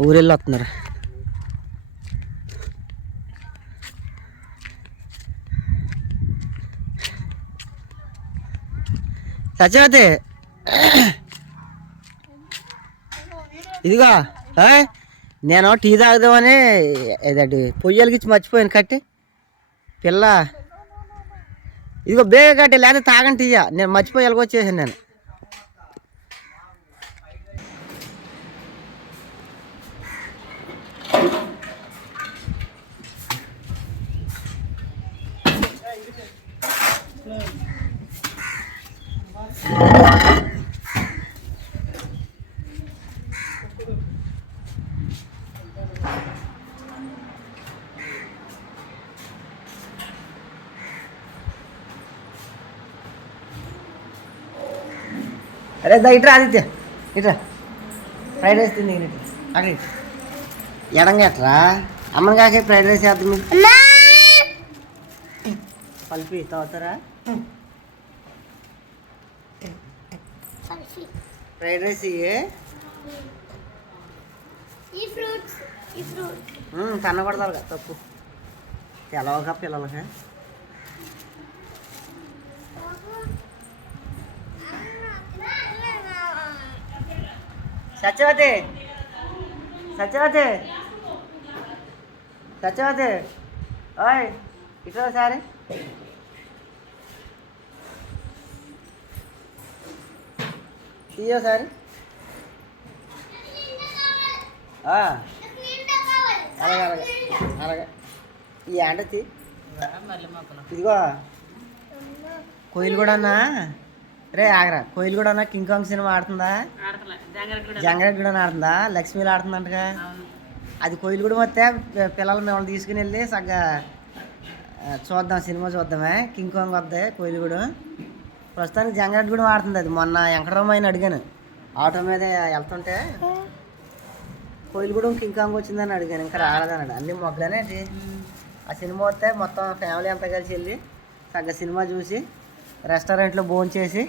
ఊరెళ్ళి వస్తున్నారు. సత్యవతి! ఇదిగో నేను టీ తాగుదామని ఇదండి పొయ్యలకిచ్చి మర్చిపోయాను కట్టి. పిల్ల! ఇదిగో బేగ కట్టి లేదా తాగండి టీయా. నేను మర్చిపోయి వచ్చేసాను నేను. అరే దా ఇట్రా ఆదిత్య. ఇట్రా ఫ్రైడ్ రైస్ తింది అక్కడ. ఎడంగా ఎట్రా? అమ్మని కాకే ఫ్రైడ్ రైస్ చేద్దాం కలిపి తాగుతారా? ఫ్రైడ్ రైస్ ఇయ్యే. కన్నబడతారు కదా తప్పు. తెలవక పిల్లలకి. సత్యవతి! సత్యవతి! సత్యవతి! ఓయ్ ఇట్లా సారి తీయో సారి అలాగే అలాగే అలాగే. ఈ తీ. ఇదిగో. కోయిలు కూడా అన్నా. రే ఆగరా. కోయిలు కూడా అన్నా కింగ్ కాంగ్ సినిమా ఆడుతుందా జంగరెడ్డి కూడా ఆడుతుందా? లక్ష్మీలు ఆడుతుందంటగా? అది కోయిలు కూడా వస్తే పిల్లలు మిమ్మల్ని తీసుకుని వెళ్ళి సగ్గా చూద్దాం సినిమా చూద్దామే. కింగ్ కాంగ్ వద్దే కోయిలు కూడా ప్రస్తుతానికి జంగరెడ్డి కూడా ఆడుతుంది అది. మొన్న వెంకటరామయ్యని అడిగాను. ఆటో మీద వెళ్తుంటే కోయిలగూడెం కింగ్ కాంగ్ వచ్చిందని అడిగాను. ఇంకా రాలేదన్నాడు అన్ని మొగ్గలేనేటి? ఆ సినిమా వస్తే మొత్తం ఫ్యామిలీ అంతా కలిసి వెళ్ళి సగ్గ సినిమా చూసి రెస్టారెంట్లో భోజనం చేసి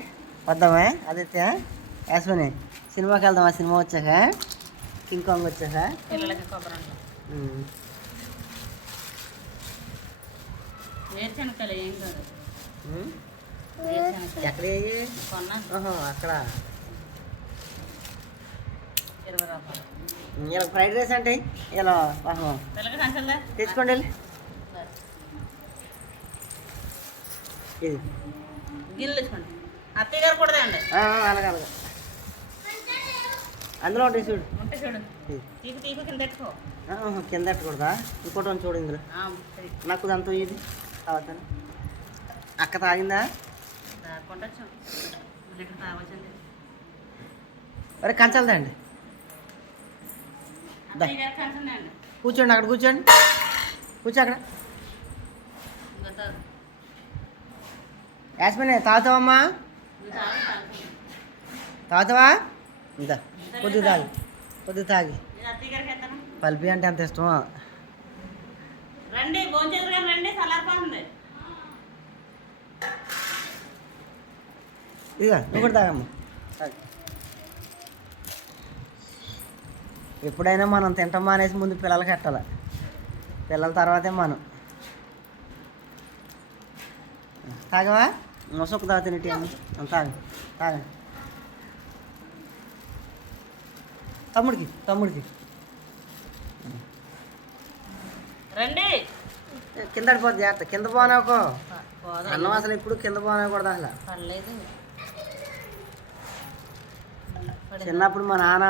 వద్దామే? ఆదిత్య యాస్మిని సినిమాకి వెళ్దాం ఆ సినిమా వచ్చాక? కింగ్ కాంగ్ వచ్చాక? పిల్లలకి కొబ్బరి ఏం కాదు. ఎక్కడ అక్కడ. ఇరవై రూపాయలు. ఇలా ఫ్రైడ్ రైస్ అంటే ఇలా తెచ్చుకోండి. వెళ్ళి ఇది. గిన్నెలు తెచ్చుకోండి. అత్తయ్య గారు కూడా ఆ, అలాగే అలాగే. అందులో ఉంటుంది చూడు. ఉంటే చూడు. తీకు కింద పెట్టుకో. ఆహా, కింద పెట్టకూడదా? ఇంకోటి ఉంది చూడు ఇందులో. నాకు దాంతో ఇది. తాగుతాను. అక్క తాగిందా? దా, కొండొచ్చు మళ్ళీ ఇక్కడ తాగొచ్చండి ఒరే కంచాలదా అండి అత్తయ్య గారు కంచండి అండి కూర్చోండి అక్కడ కూర్చోండి. కూర్చో అక్కడ ఇంకా తాగు. యాస్మిన్ తాగుతావమ్మా? తాగు. తాగుతావా? ఇందా కొద్దిగా తాగి కొద్దిగా తాగి. పల్పి అంటే అంత ఇష్టమా రండి రండి ఇదిగా నువ్వు కూడా తాగమ్మా. తాగు. ఎప్పుడైనా మనం తింటాం మానేసి ముందు పిల్లలకి ఎట్టాలి పిల్లల తర్వాతే మనం. తాగవా? మొసొక్క తాగుతాను ఇటు అమ్మ తాగు తాగండి తమ్ముడికి తమ్ముడికి. రండి. కింద పడిపోద్ది జాగ్రత్త. కింద పోనాకో. అన్నం అసలు ఇప్పుడు కింద పోనకూడదు అసలు పర్లేదు చిన్నప్పుడు మా నాన్న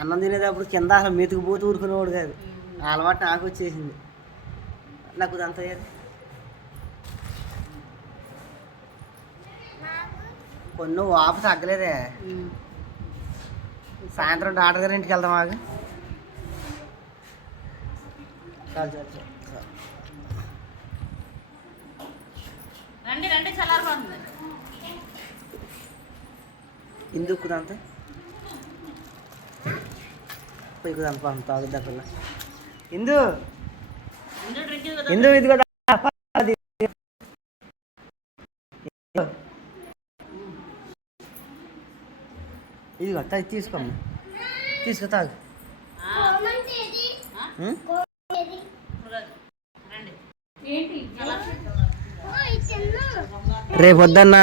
అన్నం తినేటప్పుడు కింద అసలు మెతుకుపోతూ ఊరుకునేవాడు కాదు. అలవాటు నాకు వచ్చేసింది. నాకు ఇదంతా ఏది? కొన్ని వాపు తగ్గలేదే. సాయంత్రం డాక్టర్ గారి ఇంటికి వెళ్దాం ఆగు చాలు చాలు చాలు. రండి రండి చల్లారిపోతుంది ఇందుకు కుదంతా పోయి కుదంత పాపం తాగుద్దా పిల్ల ఇందు ఇది కూడా అది. అది తీసుకోమ్మా. తీసుకో తాగు. రేపు పొద్దున్న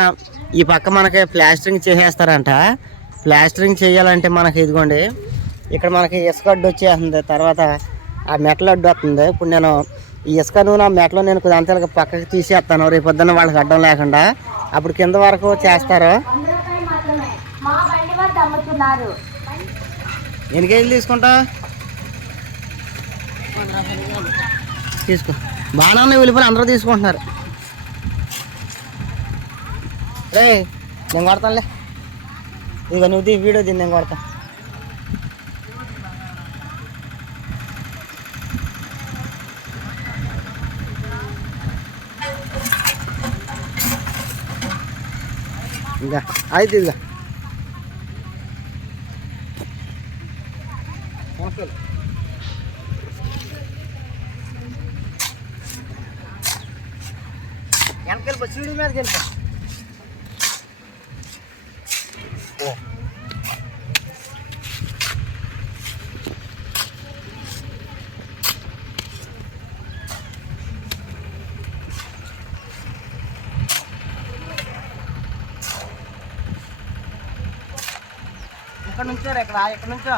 ఈ పక్క మనకి ప్లాస్టరింగ్ చేసేస్తారంట. ప్లాస్టరింగ్ చేయాలంటే మనకి ఇదిగోండి ఇక్కడ మనకి ఇసుక అడ్డు వచ్చేస్తుంది. తర్వాత ఆ మెటల్ అడ్డు వస్తుంది. ఇప్పుడు నేను ఈ ఇసుక నూనె ఆ మెటలు నేను కొద్ది అంతలుగా పక్కకి తీసేస్తాను. రేపు పొద్దున్న వాళ్ళకి అడ్డం లేకుండా. అప్పుడు కింద వరకు చేస్తారు. ఎన్ని కేజీలు తీసుకుంటా? తీసుకో. బాగానే ఉన్నాయి ఉల్లిపాయలు అందరూ తీసుకుంటున్నారు. రే నేను కొడతానులే. ఇక నువ్వు తీ వీడియో దీన్ని నేను కొడతా. ఇంకా అయితే ఇదిగా. వెనకెళ్ళిపో సీడి మీదకి వెళ్ళిపో ఇక్కడ నుంచో ఇక్కడ ఇక్కడ నుంచో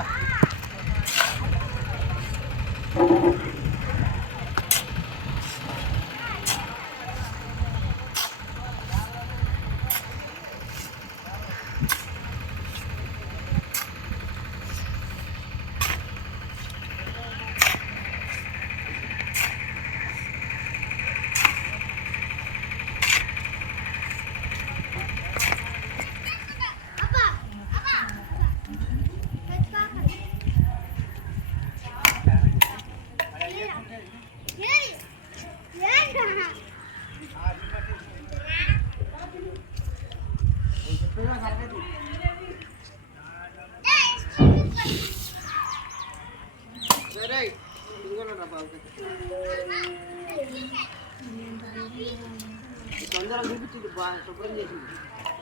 తొందరగా చూపించింది బాగా శుభ్రం చేసింది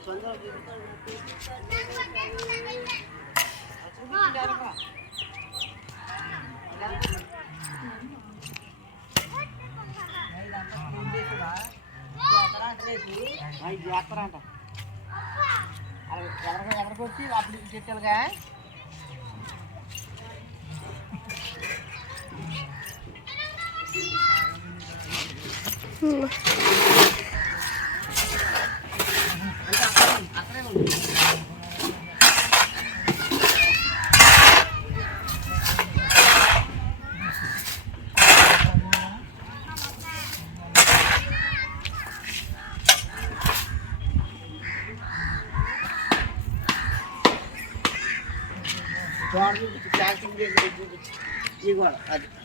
తొందరగా ఎవరికి ఎదరగా ఎదరకొచ్చి అప్పుడు చెట్టాలుగా 음. ఈ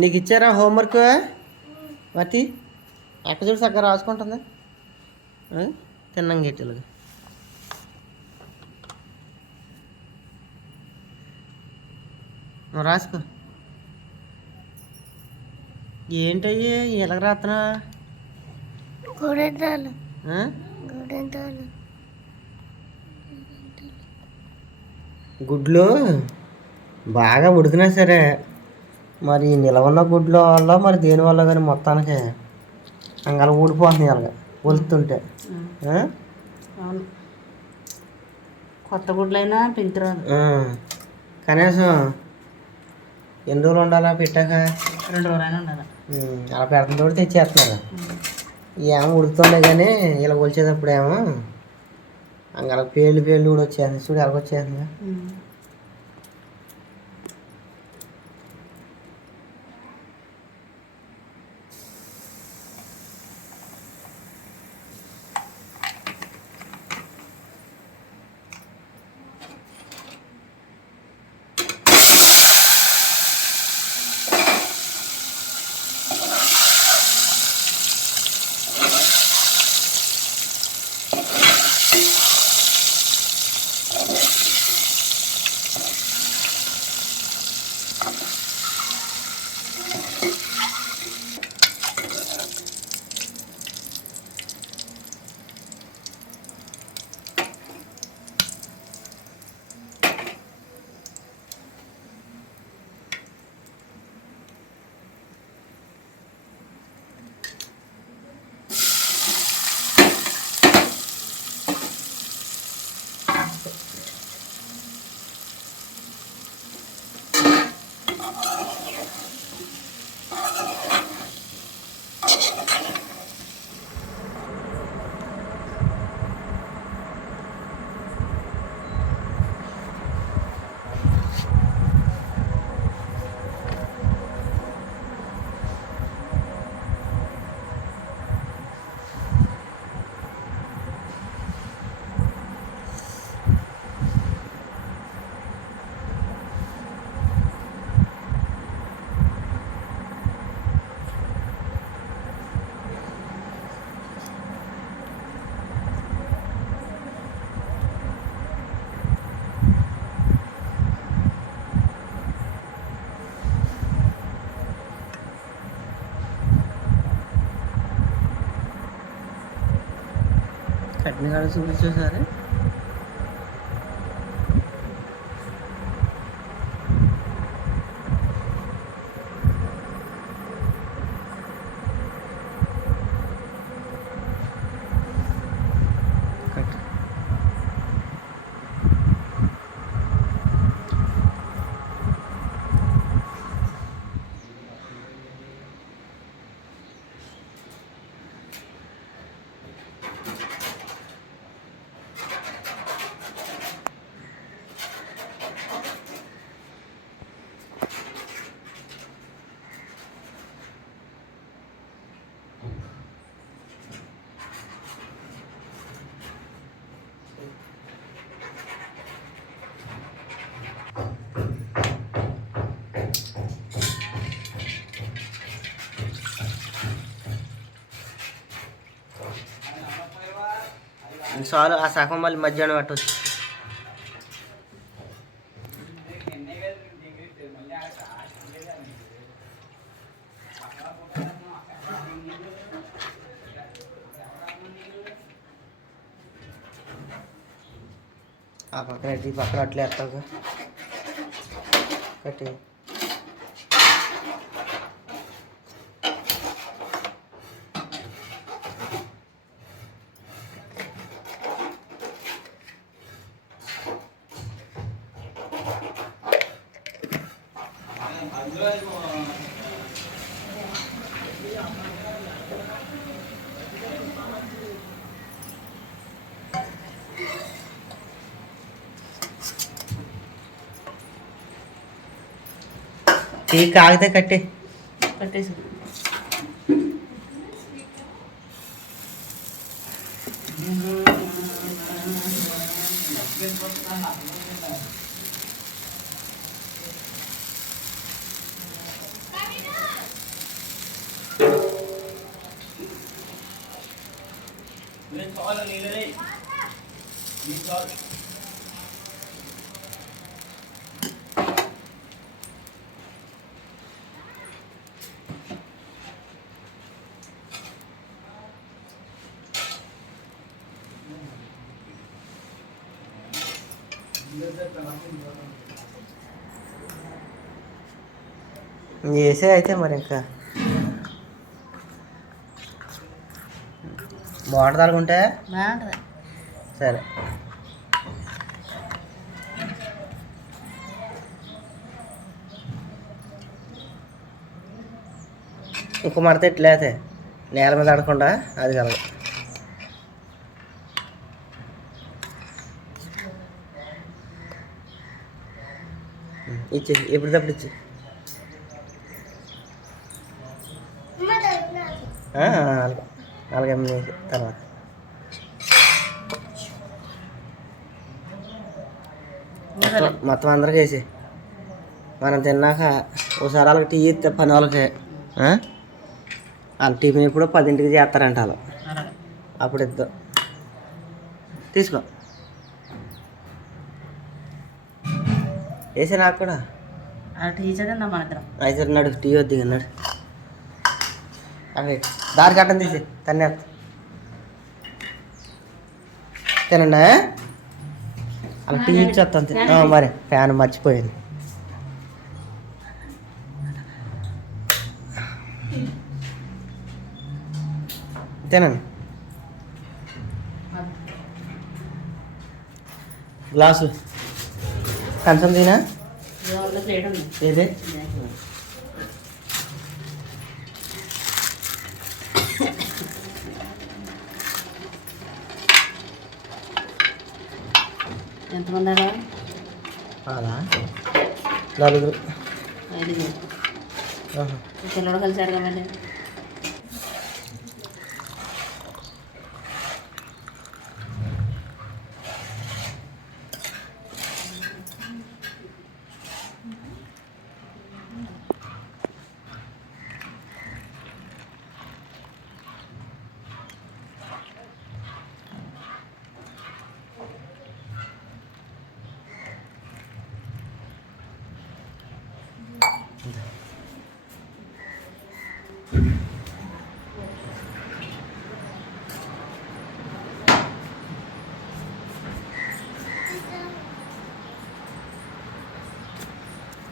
నీకు ఇచ్చారా హోంవర్క్? మతి ఎక్కడ చూడు చక్కగా రాసుకుంటుంది? తిన్నాం గట్టిలుగా నువ్వు రాసుకో. ఏంటయ్యి ఎలాగ రాస్తున్నా గుడెంతాలు. ఆ? గుడెంతాలు. గుడ్లు? బాగా ఉడికినా సరే మరి నిలవన్న గుడ్ల వల్ల మరి దేని వల్ల కానీ మొత్తానికి అంగల ఊడిపోతున్నాయి అలాగ? అవును. కొత్త గుడ్లైనా పెంచురాదు. కనీసం ఎన్ని రోజులు ఉండాలా పెట్టాక? రెండు రోజులైనా ఉండాలి. అలా పెడుతుంటే తెచ్చేస్తున్నారు. ఉమ్. ఏమో ఉడుకుతుండే కానీ ఇలా కొలిచేటప్పుడు ఏమో అంగల పేర్లు పేర్లు కూడా వచ్చేస్తుంది చూడు ఎలా కట్టిన కాడ చూపించేసారి చాలు ఆ సగం మళ్ళీ మధ్యాహ్నం పెట్టవచ్చు ఆ పక్కన ఇటు, ఈ పక్కన అట్లే వేస్తావుగా కట్టి ठीक आगते कटे कटे मेरे चावल ले ले रे। मेरे चावल చేసే అయితే మరి ఇంకా. బాగుంటుంది అనుకుంటే? బాగుంటుంది. సరే. ఇంకో మడత ఎట్లయితే నేల మీద ఆడకుండా అది కలగ ఇచ్చి ఎప్పటికప్పుడు ఇచ్చి అమ్మ తగ్గినా ఆ, అలాగే అలాగే అమ్మేసి తర్వాత మొత్తం- అందరికి వేసి మనం తిన్నాక ఒకసారి వాళ్ళకి టీ ఇస్తే పని వాళ్ళకి? వాళ్ళు టిఫిన్ ఎప్పుడో పదింటికి చేస్తారంట వాళ్ళు. అప్పుడు ఇద్దాం. తీసుకో. వేసే నాకు కూడా. అయితే నడు టీ వద్దు ఇక నడు అదే దారి కట్టం తీసి తన్నే తినండి? అలా ఇచ్చేస్తాను మరి ఫ్యాన్ మర్చిపోయింది. తినండి. గ్లాసు. కనసం తినా? ఏది? ఎంతమంది అలా అలా నలుగురు. ఐదుగురు. పిల్లడు కలిసాడు కదండి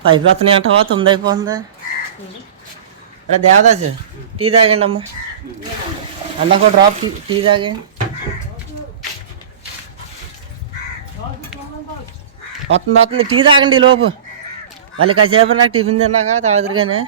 పైపు వస్తున్నాయి అంటావా తొమ్మిది అయిపోతుందా? అరే దేవదాస్ టీ తాగండి అమ్మా అన్న ఒక డ్రాప్ టీ టీ తాగండి వస్తుంది వస్తుంది. టీ తాగండి లోపు. మళ్ళీ కాసేపు నాకు టిఫిన్ తిన్నాక తాగుదురు కానీ